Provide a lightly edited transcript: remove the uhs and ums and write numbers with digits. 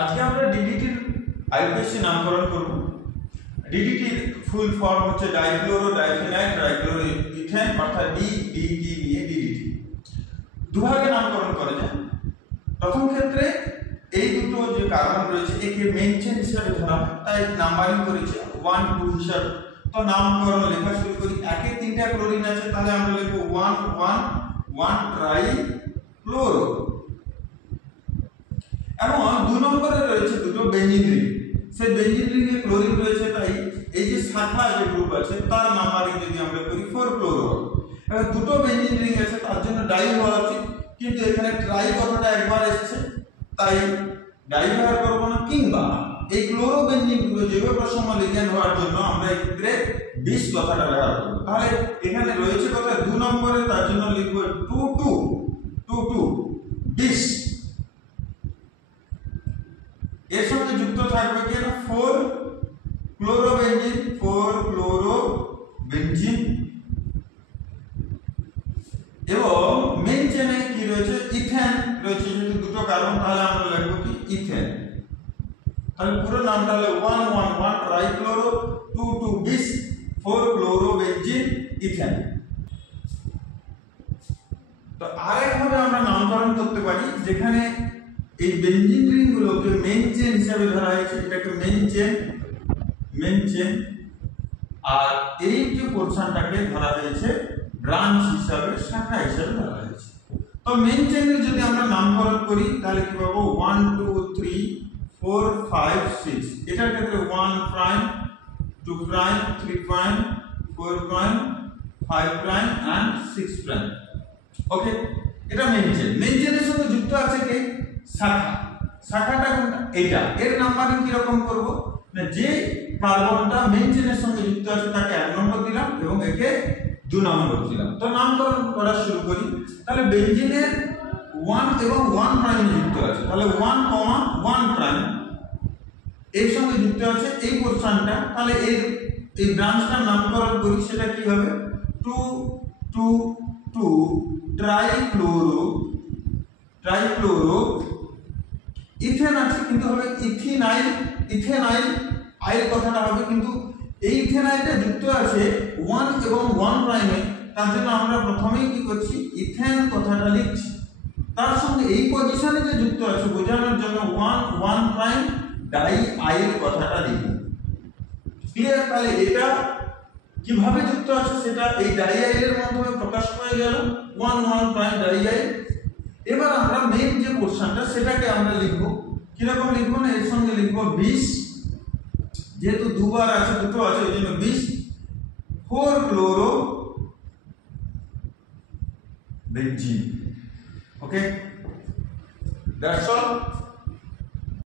আজকে আমরা ডিডিটির আইউপিএসসি নামকরণ করব। ডিডিটির ফুল ফর্ম হচ্ছে ডাইক্লোরো ডাইফেনাইল ট্রাইক্লোরো ইথেন, অর্থাৎ ডিডিটি নিয়ে ডিডিটি। দুভাগে নামকরণ করা যায়। প্রথম ক্ষেত্রে এই দুটো যে কার্বন রয়েছে একে মেইন চেইন হিসেবে ধরা হয়, তাই নাম্বারিং করেছে 1 2 হিসাবে। তো নামকরণ লেখা শুরু করি। একে তিনটা ক্লোরিন আছে, তাহলে আমরা লিখব 1 1 1 ট্রাইক্লোরো। এবং 2 নম্বরে রয়েছে দুটো বেঞ্জিন রিং। সেই বেঞ্জিন রিংয়ে ক্লোরিন রয়েছে, তাই এই যে শাখা যে গ্রুপ আছে তার নাম্বারিং যদি আমরা করি 4 ক্লোরো। এবার দুটো বেঞ্জিন রিং আছে, তার জন্য ডাই হওয়া উচিত, কিন্তু এখানে ট্রাই কথাটা একবার এসেছে, তাই ডাই ব্যবহার করব না। কিংবা এই ক্লোরো বেঞ্জিন গুলো জৈব প্রসম লিগ্যান্ড হওয়ার জন্য আমরা এই ক্ষেত্রে 20 কথাটা ব্যবহার করব। তাহলে এখানে রয়েছে কথা 2 নম্বরে, তার জন্য লিখব 2 2 2 2 20। এর সঙ্গে যুক্ত থাকবে কি না 4 ক্লোরোবেনজিন 4 ক্লোরোবেনজিন। এবং মেইন চেইনে কি রয়েছে ইথেন রয়েছে, যেহেতু দুটো কার্বন তাহলে আমরা লিখব কি ইথেন। তাহলে পুরো নামটা হলো 1 1 1 ট্রাইক্লোরো 2 2 20 4 ক্লোরোবেনজিন ইথেন। তো আরেকভাবে আমরা নামকরণ করতে পারি, যেখানে এই বেঞ্জিন রিং গুলোকে মেইন চেইন হিসেবে ধরা হয়েছে, এটাকে মেইন চেইন, আর এই যে পোরশনটাকে ধরা হয়েছে ব্রাঞ্চ হিসাবে, শাখা হিসাবে ধরা হয়েছে। তো মেইন চেইনের যদি আমরা নামকরণ করি তাহলে কি পাবো 1 2 3 4 5 6। এটার ক্ষেত্রে 1 prime 2 prime 3 prime 4 prime 5 prime and 6 prime. Okay, এটা মেইন চেইনের সঙ্গে যুক্ত আছে কি শাখাটা কোনটা? এটা। এর নাম্বারিং কি রকম করব না, যে কার্বনটা মেইন চেইনের সঙ্গে যুক্ত আছে তাকে 1 নম্বর দিলাম এবং একে 2 নম্বর দিলাম। তো নামকরণ করা শুরু করি। তাহলে বেনজিনের 1 এবং 1 প্রাইম যুক্ত আছে, তাহলে 1 1 প্রাইম এর সঙ্গে যুক্ত আছে এই পোরশনটা। তাহলে এই ব্রাঞ্চটার নামকরণ করি, সেটা কি হবে 2 2 2 ট্রাইক্লোরো ইথেন আছে, কিন্তু হবে ইথেনাইল আইল কথাটা হবে, কিন্তু এই ইথেনাইলটা যুক্ত আছে 1 এবং 1 প্রাইমে, তার জন্য আমরা প্রথমেই কি করছি ইথেন কথাটা লিখছি। তার সঙ্গে এই পজিশনে যে যুক্ত আছে বোঝানোর জন্য 1 1 প্রাইম ডাই আইল কথাটা লিখব। ক্লিয়ার? তাহলে এটা কিভাবে যুক্ত আছে সেটা এই ডাই আইলের মাধ্যমে প্রকাশ পেয়ে গেল, 1 1 প্রাইম ডাই আইল। এবার আমরা মেইন যে পোরশনটা সেটাকে আমরা লিখব। কিরকম লিখব না, এর সঙ্গে লিখব 20, যেহেতু দুবার আছে দুটো আছে ওই জন্য 20 4 ক্লোরোবেনজিন। Okay, that's all.